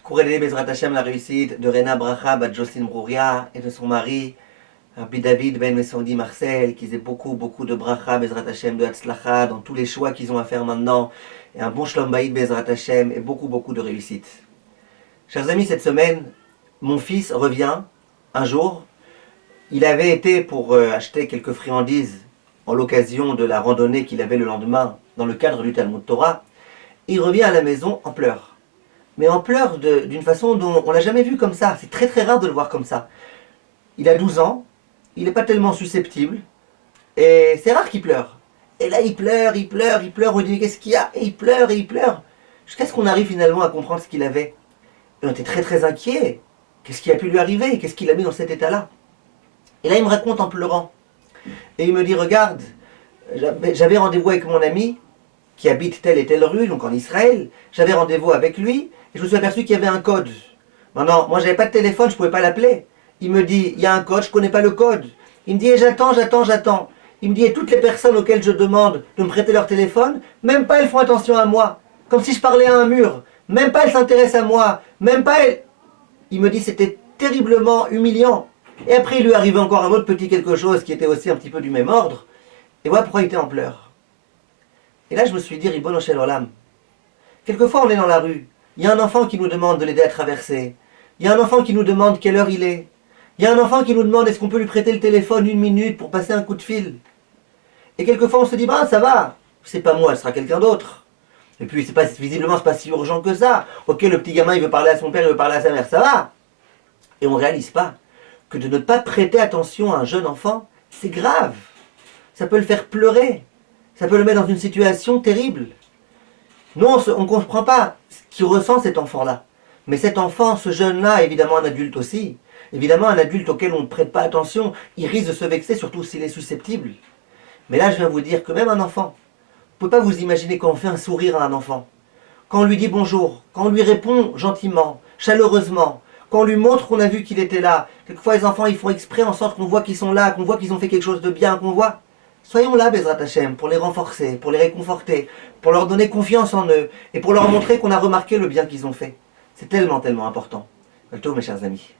Je courais les Bezrat Hashem la réussite de Rena Bracha, Bat Jocelyne Brouria et de son mari, Rabbi David Ben Messoudi Marcel, qui faisait beaucoup de Bracha, Bezrat Hashem, de Hatzlacha, dans tous les choix qu'ils ont à faire maintenant, et un bon Shlom Bayit Bezrat Hashem, et beaucoup de réussite. Chers amis, cette semaine, mon fils revient un jour. Il avait été pour acheter quelques friandises en l'occasion de la randonnée qu'il avait le lendemain dans le cadre du Talmud Torah. Et il revient à la maison en pleurs. Mais en pleurs d'une façon dont on l'a jamais vu comme ça. C'est très rare de le voir comme ça. Il a 12 ans, il n'est pas tellement susceptible, et c'est rare qu'il pleure. Et là il pleure, on lui dit qu'est-ce qu'il y a, et il pleure, jusqu'à ce qu'on arrive finalement à comprendre ce qu'il avait. Et on était très inquiets. Qu'est-ce qui a pu lui arriver? Qu'est-ce qui l'a mis dans cet état-là? Et là il me raconte en pleurant. Et il me dit, regarde, j'avais rendez-vous avec mon ami, qui habite telle et telle rue, donc en Israël. J'avais rendez-vous avec lui, et je me suis aperçu qu'il y avait un code. Maintenant, moi j'avais pas de téléphone, je pouvais pas l'appeler. Il me dit, il y a un code, je connais pas le code. Il me dit, et j'attends. Il me dit, et toutes les personnes auxquelles je demande de me prêter leur téléphone, même pas elles font attention à moi. Comme si je parlais à un mur. Même pas elles s'intéressent à moi. Même pas elles... Il me dit, c'était terriblement humiliant. Et après, il lui arrivait encore un autre petit quelque chose qui était aussi un petit peu du même ordre. Et voilà pourquoi il était en pleurs. Et là, je me suis dit, Ribono Shel Olam. Quelquefois, on est dans la rue. Il y a un enfant qui nous demande de l'aider à traverser. Il y a un enfant qui nous demande quelle heure il est. Il y a un enfant qui nous demande est-ce qu'on peut lui prêter le téléphone 1 minute pour passer un coup de fil. Et quelquefois, on se dit, bah, ça va. C'est pas moi, ce sera quelqu'un d'autre. Et puis, visiblement, c'est pas si urgent que ça. Ok, le petit gamin, il veut parler à son père, il veut parler à sa mère, ça va. Et on ne réalise pas que de ne pas prêter attention à un jeune enfant, c'est grave. Ça peut le faire pleurer. Ça peut le mettre dans une situation terrible. Nous, on ne comprend pas ce qu'il ressent cet enfant-là. Mais cet enfant, ce jeune-là, évidemment un adulte aussi. Évidemment un adulte auquel on ne prête pas attention, il risque de se vexer, surtout s'il est susceptible. Mais là, je viens vous dire que même un enfant, vous ne pouvez pas vous imaginer quand on fait un sourire à un enfant, quand on lui dit bonjour, quand on lui répond gentiment, chaleureusement, quand on lui montre qu'on a vu qu'il était là. Quelquefois, les enfants, ils font exprès en sorte qu'on voit qu'ils sont là, qu'on voit qu'ils ont fait quelque chose de bien, qu'on voit. Soyons là, Bezrat Hashem, pour les renforcer, pour les réconforter, pour leur donner confiance en eux, et pour leur montrer qu'on a remarqué le bien qu'ils ont fait. C'est tellement important. Alto, mes chers amis.